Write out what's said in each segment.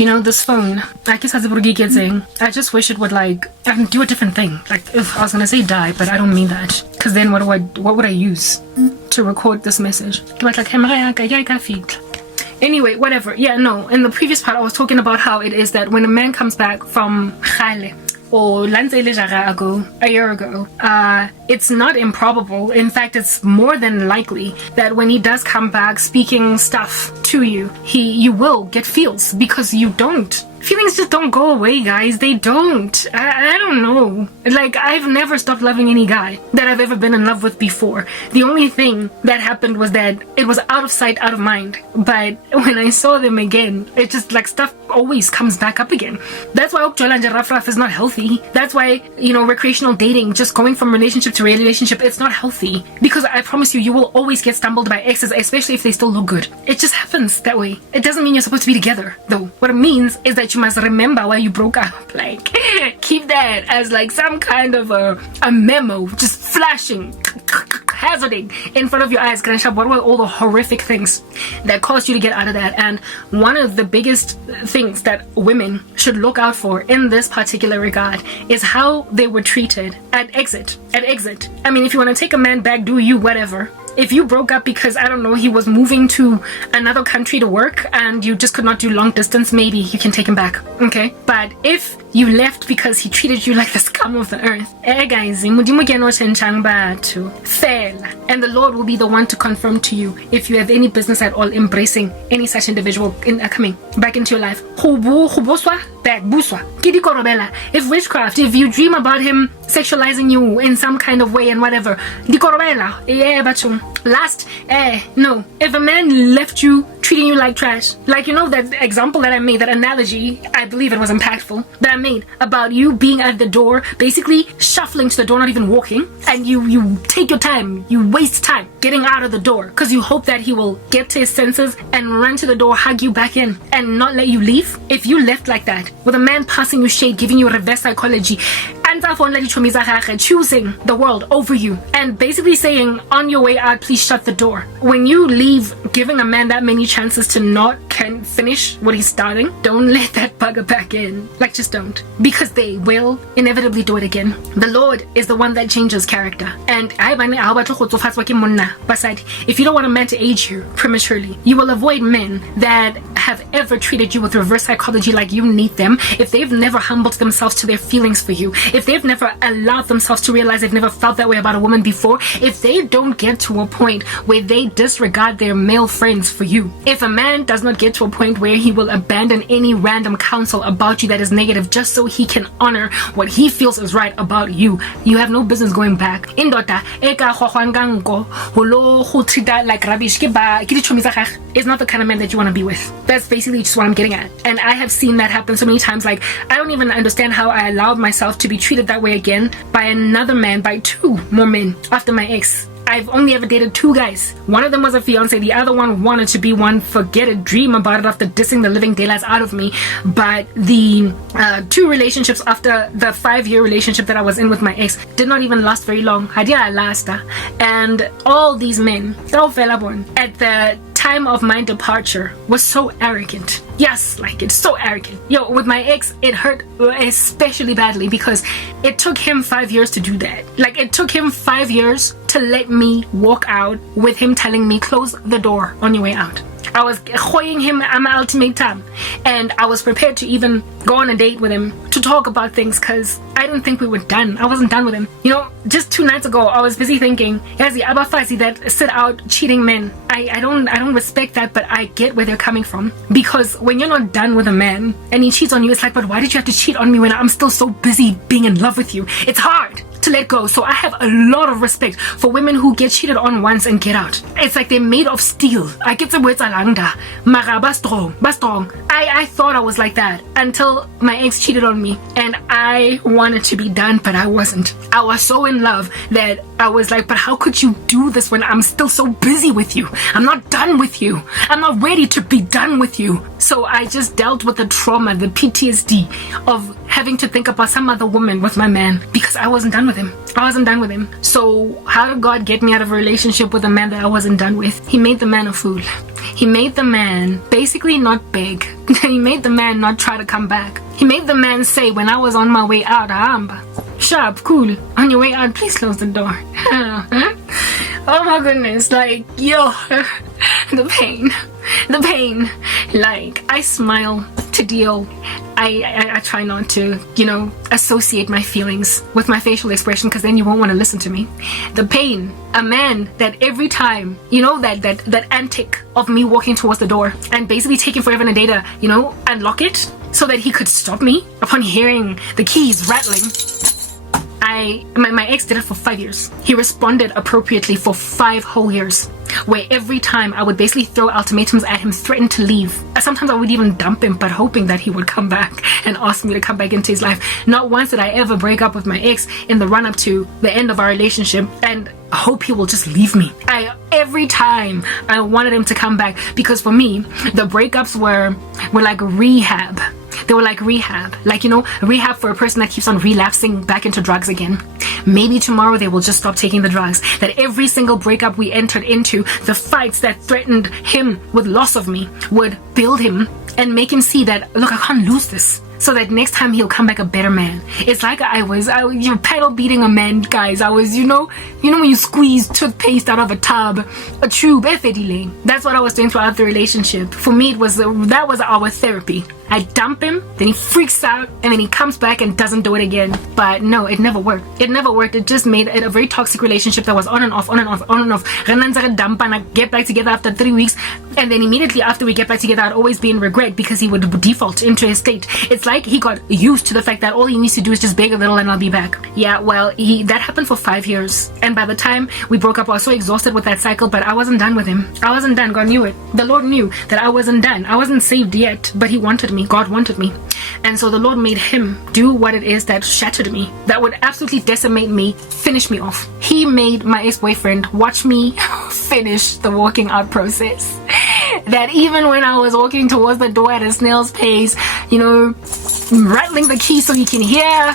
this phone, I guess as a saying, I just wish it would do a different thing. Like, if I was gonna say die, but I don't mean that. Because then what would I use to record this message? Anyway, whatever. Yeah, no. In the previous part, I was talking about how it is that when a man comes back from Khale, or a year ago, it's not improbable. In fact, it's more than likely that when he does come back speaking stuff to you, you will get feels, because you don't. Feelings just don't go away, guys. They don't. I don't know. Like, I've never stopped loving any guy that I've ever been in love with before. The only thing that happened was that it was out of sight, out of mind. But when I saw them again, it just stuff always comes back up again. That's why Okjola and Raf is not healthy. That's why, recreational dating, just going from relationship to relationship, it's not healthy. Because I promise you will always get stumbled by exes, especially if they still look good. It just happens that way. It doesn't mean you're supposed to be together, though. What it means is that you must remember why you broke up. Keep that as some kind of a memo, just flashing, hazarding in front of your eyes. What were all the horrific things that caused you to get out of that? And one of the biggest things that women should look out for in this particular regard is how they were treated at exit. I mean, if you want to take a man back, do you, whatever. If you broke up because, I don't know, he was moving to another country to work and you just could not do long distance, maybe you can take him back, okay? But if you left because he treated you like the scum of the earth, guys, and the Lord will be the one to confirm to you if you have any business at all embracing any such individual coming back into your life. If witchcraft, if you dream about him sexualizing you in some kind of way and whatever, no. If a man left you treating you like trash, that example that I made, that analogy, I believe it was impactful, that I made about you being at the door, basically shuffling to the door, not even walking, and you take your time, you waste time getting out of the door because you hope that he will get to his senses and run to the door, hug you back in, and not let you leave. If you left like that, with a man passing you shade, giving you reverse psychology, and choosing the world over you, and basically saying, on your way out, please shut the door. When you leave giving a man that many chances to not can finish what he's starting, don't let that bugger back in. Just don't. Because they will inevitably do it again. The Lord is the one that changes character. And if you don't want a man to age you prematurely, you will avoid men that have ever treated you with reverse psychology like you need them, if they've never humbled themselves to their feelings for you, if they've never allowed themselves to realize they've never felt that way about a woman before, if they don't get to a point where they disregard their male friends for you, if a man does not get to a point where he will abandon any random counsel about you that is negative just so he can honor what he feels is right about you, you have no business going back. Indota like rubbish is not the kind of man that you want to be with. That's basically just what I'm getting at. And I have seen that happen so many times. I don't even understand how I allowed myself to be treated that way again by another man, by two more men after my ex. I've only ever dated two guys. One of them was a fiance. The other one wanted to be one. Forget it. Dream about it after dissing the living daylights out of me. But the two relationships after the 5-year relationship that I was in with my ex did not even last very long. And all these men, at the time of my departure, was so arrogant. Yes, it's so arrogant. With my ex, it hurt especially badly because it took him 5 years to do that. It took him 5 years to let me walk out with him telling me, close the door on your way out. I was hoying him an ultimatum, and I was prepared to even go on a date with him to talk about things because I didn't think we were done. I wasn't done with him. Just 2 nights ago, I was busy thinking, Yazi, Abafazi that sit out cheating men. I don't respect that, but I get where they're coming from. Because when you're not done with a man and he cheats on you, it's but why did you have to cheat on me when I'm still so busy being in love with you? It's hard to let go. So I have a lot of respect for women who get cheated on once and get out. It's they're made of steel. I get the words alangda. Mara strong. I thought I was like that until my ex cheated on me and I wanted to be done, but I wasn't. I was so in love that I was but how could you do this when I'm still so busy with you? I'm not done with you. I'm not ready to be done with you. So I just dealt with the trauma, the PTSD of having to think about some other woman with my man because I wasn't done with him. So how did God get me out of a relationship with a man that I wasn't done with? He made the man a fool. He made the man basically not beg. He made the man not try to come back. He made the man say, when I was on my way out, Amba, sharp, cool, on your way out, please close the door. Oh my goodness, like, yo, the pain. Like, I smile to deal. I try not to, associate my feelings with my facial expression, because then you won't want to listen to me. The pain, a man that every time, that antic of me walking towards the door and basically taking forever and a day to, unlock it so that he could stop me upon hearing the keys rattling. My ex did it for 5 years. He responded appropriately for 5 whole years, where every time I would basically throw ultimatums at him, threaten to leave. Sometimes I would even dump him, but hoping that he would come back and ask me to come back into his life. Not once did I ever break up with my ex in the run-up to the end of our relationship and hope he will just leave me. Every time I wanted him to come back, because for me, the breakups were like rehab. They were like rehab. Like, rehab for a person that keeps on relapsing back into drugs again. Maybe tomorrow they will just stop taking the drugs. That every single breakup we entered into, the fights that threatened him with loss of me, would build him and make him see that, look, I can't lose this. So that next time he'll come back a better man. It's like you're paddle beating a man, guys. I was, when you squeeze toothpaste out of a tub, a tube, that's what I was doing throughout the relationship. For me, that was our therapy. I dump him, then he freaks out, and then he comes back and doesn't do it again. But no, it never worked. It just made it a very toxic relationship that was on and off. Get back together after 3 weeks, and then immediately after we get back together, I'd always be in regret because he would default into his state. It's like he got used to the fact that all he needs to do is just beg a little and I'll be back. Yeah, well, that happened for 5 years. And by the time we broke up, I was so exhausted with that cycle, but I wasn't done with him. I wasn't done. God knew it. The Lord knew that I wasn't done. I wasn't saved yet, but he wanted me. God wanted me. And so the Lord made him do what it is that shattered me, that would absolutely decimate me, finish me off. He made my ex-boyfriend watch me finish the walking out process. That even when I was walking towards the door at a snail's pace, rattling the key so he can hear,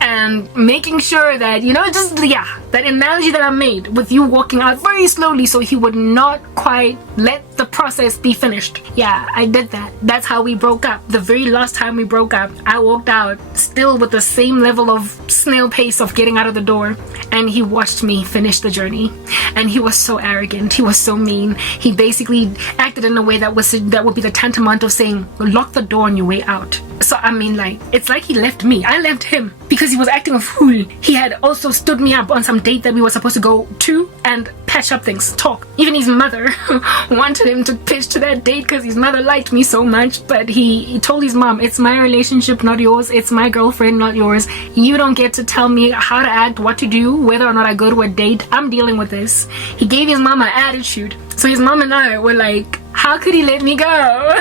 and making sure that, that analogy that I made with you walking out very slowly so he would not quite let the process be finished. Yeah, I did that. That's how we broke up. The very last time we broke up, I walked out still with the same level of snail pace of getting out of the door, and he watched me finish the journey. And he was so arrogant. He was so mean. He basically acted in a way that would be the tantamount of saying, lock the door on your way out. So it's like he left me. I left him because he was acting a fool. He had also stood me up on some date that we were supposed to go to and patch up things, talk. Even his mother wanted him to pitch to that date because his mother liked me so much, but he told his mom, it's my relationship, not yours. It's my girlfriend, not yours. You don't get to tell me how to act, what to do, whether or not I go to a date. I'm dealing with this. He gave his mom an attitude. So his mom and I were like, how could he let me go?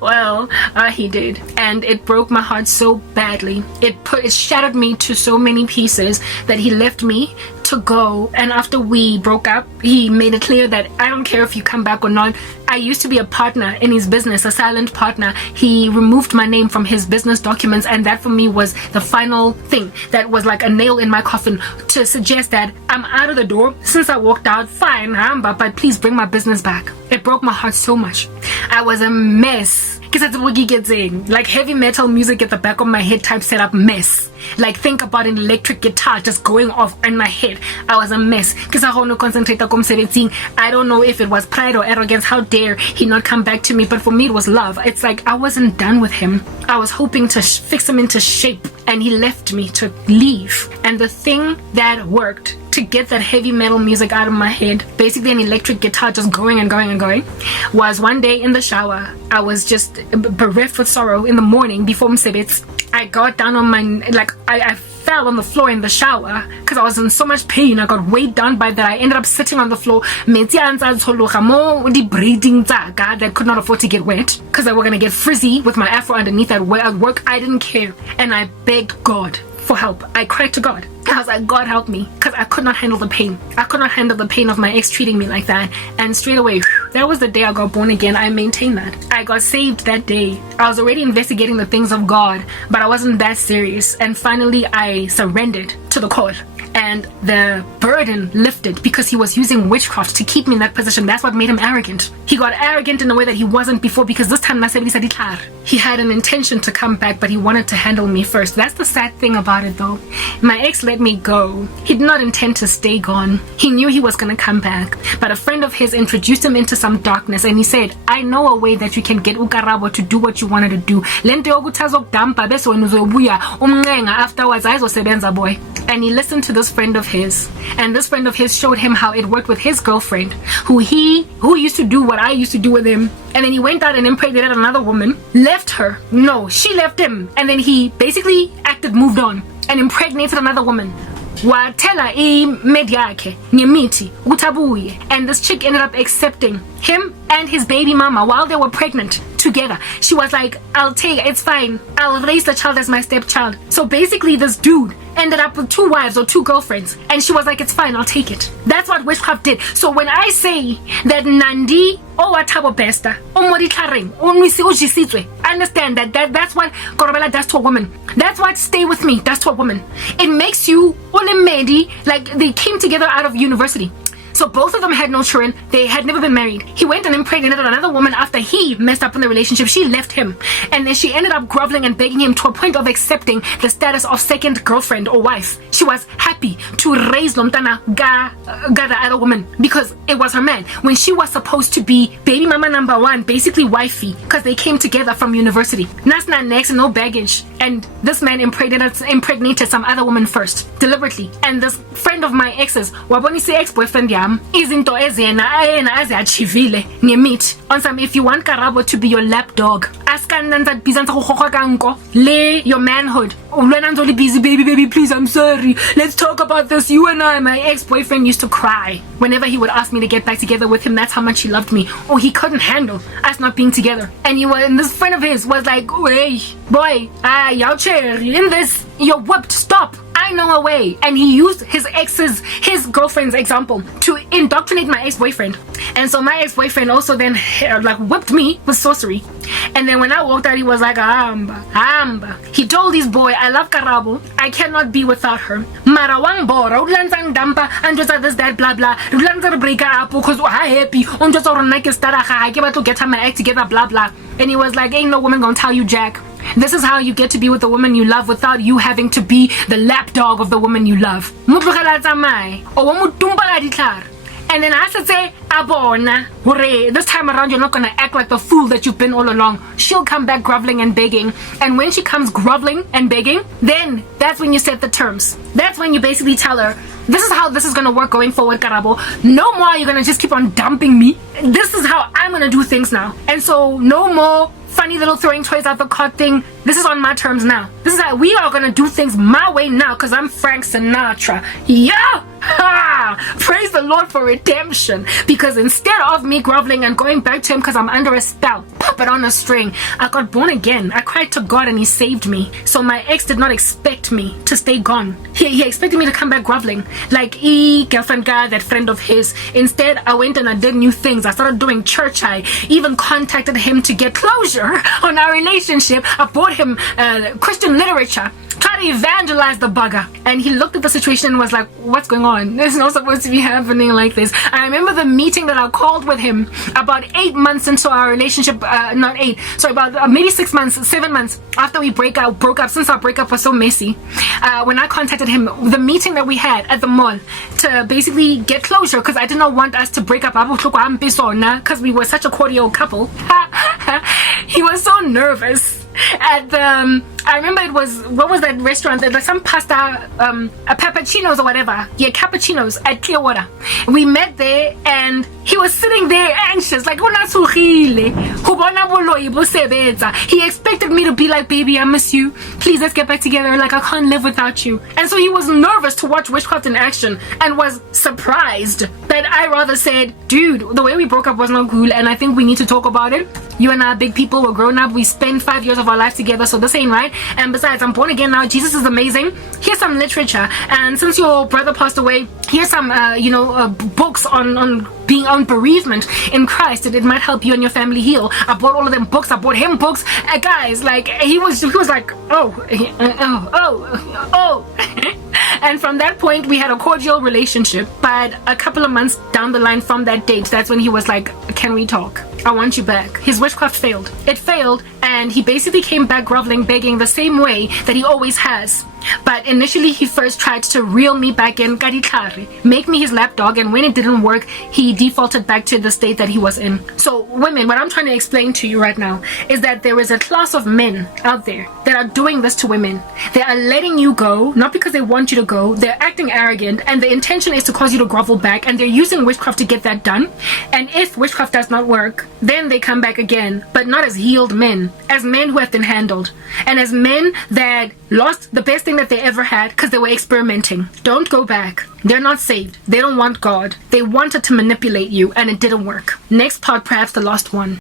Well, he did, and it broke my heart so badly. It shattered me to so many pieces that he left me to go. And after we broke up, he made it clear that I don't care if you come back or not. I used to be a partner in his business, a silent partner. He removed my name from his business documents, and that for me was the final thing that was like a nail in my coffin to suggest that I'm out of the door. Since I walked out, fine, but please bring my business back. It broke my heart so much. I was a mess. Like heavy metal music at the back of my head type setup mess. Like think about an electric guitar just going off in my head. I was a mess. I don't know if it was pride or arrogance. How dare he not come back to me? But for me it was love. It's like I wasn't done with him. I was hoping to fix him into shape, and he left me to leave. And the thing that worked to get that heavy metal music out of my head, basically an electric guitar just going and going and going, was one day in the shower. I was just bereft with sorrow in the morning before Msebets. I got down on I fell on the floor in the shower because I was in so much pain. I got weighed down by that. I ended up sitting on the floor. The braiding that could not afford to get wet because I were going to get frizzy with my afro underneath at work. I didn't care. And I begged God for help. I cried to God. I was like, God help me, because I could not handle the pain. I could not handle the pain of my ex treating me like that. And straight away, that was the day I got born again. I maintained that. I got saved that day. I was already investigating the things of God, but I wasn't that serious. And finally, I surrendered to the call. And and the burden lifted because he was using witchcraft to keep me in that position. That's what made him arrogant. He got arrogant in a way that he wasn't before, because this time he had an intention to come back, but he wanted to handle me first. That's the sad thing about it though. My ex let me go. He did not intend to stay gone. He knew he was going to come back, but a friend of his introduced him into some darkness, and he said, I know a way that you can get uKarabo to do what you wanted to do. Lento yokuthi azokudampa bese wena uzobuya umncenga afterwards ayizosebenza boy. And he listened to this friend of his, and this friend of his showed him how it worked with his girlfriend, who used to do what I used to do with him. And then he went out and impregnated another woman, left her. No, she left him. And then he basically moved on and impregnated another woman. Watela i-med yakhe ngemithi ukuthi abuye, and this chick ended up accepting him and his baby mama while they were pregnant together. She was like, I'll take it, it's fine, I'll raise the child as my stepchild. So basically this dude ended up with 2 wives or 2 girlfriends, and she was like, it's fine, I'll take it. That's what witchcraft did. So when I say that Nandi Owatabo Besta Omori Karim Onwisi Ujisitwe, understand that's what Korobela does to a woman. That's what Stay With Me does to a woman. It makes you Olemedi, like they came together out of university. So both of them had no children. They had never been married. He went and impregnated another woman after he messed up in the relationship. She left him. And then she ended up groveling and begging him to a point of accepting the status of second girlfriend or wife. She was happy to raise Lomtana ga the other woman because it was her man. When she was supposed to be baby mama number 1, basically wifey, because they came together from university. Nasna next, no baggage. And this man impregnated some other woman first, deliberately. And this friend of my ex's, wabonise ex-boyfriend izinto ayena aziachivile ngemithi on some. If you want Karabo to be your lapdog, askananza bizanza kukhokha kanko le your manhood. Ulwena nzoli busy, baby please, I'm sorry, let's talk about this, you and I. My ex-boyfriend used to cry whenever he would ask me to get back together with him. That's how much he loved me. Or he couldn't handle us not being together. And this friend of his was like, hey boy, in this you're whipped, stop, I know a way. And he used his girlfriend's example to indoctrinate my ex-boyfriend. And so my ex-boyfriend also then like whipped me with sorcery. And then when I walked out, he was like, Amba. He told his boy, I love Karabo, I cannot be without her. Marawang bora, udlanzang dampa, and just this, that, blah, blah. Udlanzang break up, because I happy, on just or like a staraha, I give to get my act together, blah, blah. And he was like, ain't no woman gonna tell you jack. This is how you get to be with the woman you love without you having to be the lapdog of the woman you love. And then I should say, Abona, hooray, this time around you're not gonna act like the fool that you've been all along. She'll come back groveling and begging. And when she comes groveling and begging, then that's when you set the terms. That's when you basically tell her, this is how this is gonna work going forward, Karabo. No more are you gonna just keep on dumping me. This is how I'm gonna do things now. And so no more funny little throwing toys out the cart thing. This is on my terms now. This is how we are gonna do things my way now, because I'm Frank Sinatra. Yeah! Ha! Praise the Lord for redemption. Because instead of me groveling and going back to him because I'm under a spell, puppet on a string, I got born again. I cried to God and he saved me. So my ex did not expect me to stay gone. He expected me to come back groveling like girlfriend guy, that friend of his. Instead, I went and I did new things. I started doing church. I even contacted him to get closure on our relationship. I bought him Christian literature, try to evangelize the bugger. And he looked at the situation and was like, what's going on? This is not supposed to be happening like this. I remember the meeting that I called with him about 8 months into our relationship, not 8, sorry, about maybe 6 months, 7 months after we broke up, since our breakup was so messy. When I contacted him, the meeting that we had at the mall to basically get closure, because I did not want us to break up because we were such a cordial couple. He was so nervous at the I remember it was, what was that restaurant, like some pasta, Peppuccinos or whatever, cappuccinos at Clearwater. We met there and he was sitting there anxious, like he expected me to be like, baby, I miss you, please let's get back together, like I can't live without you. And so he was nervous to watch witchcraft in action and was surprised that I rather said, dude, the way we broke up was not cool and I think we need to talk about it. You and I are big people, we're grown up, we spend 5 years of our life together, so this ain't right. And besides, I'm born again now, Jesus is amazing. Here's some literature, and since your brother passed away, here's some books on being on bereavement in Christ, and it might help you and your family heal. I bought all of them books, I bought him books, guys, like he was like, oh And from that point, we had a cordial relationship. But a couple of months down the line from that date, that's when he was like, can we talk? I want you back. His witchcraft failed. It failed, and he basically came back groveling, begging the same way that he always has. But initially, he first tried to reel me back in, make me his lapdog, and when it didn't work, he defaulted back to the state that he was in. So, women, what I'm trying to explain to you right now is that there is a class of men out there that are doing this to women. They are letting you go, not because they want you to go, they're acting arrogant, and the intention is to cause you to grovel back, and they're using witchcraft to get that done. And if witchcraft does not work, then they come back again, but not as healed men, as men who have been handled, and as men that lost the best thing that they ever had because they were experimenting. Don't go back. They're not saved. They don't want God. They wanted to manipulate you, and it didn't work. Next part, perhaps the last one.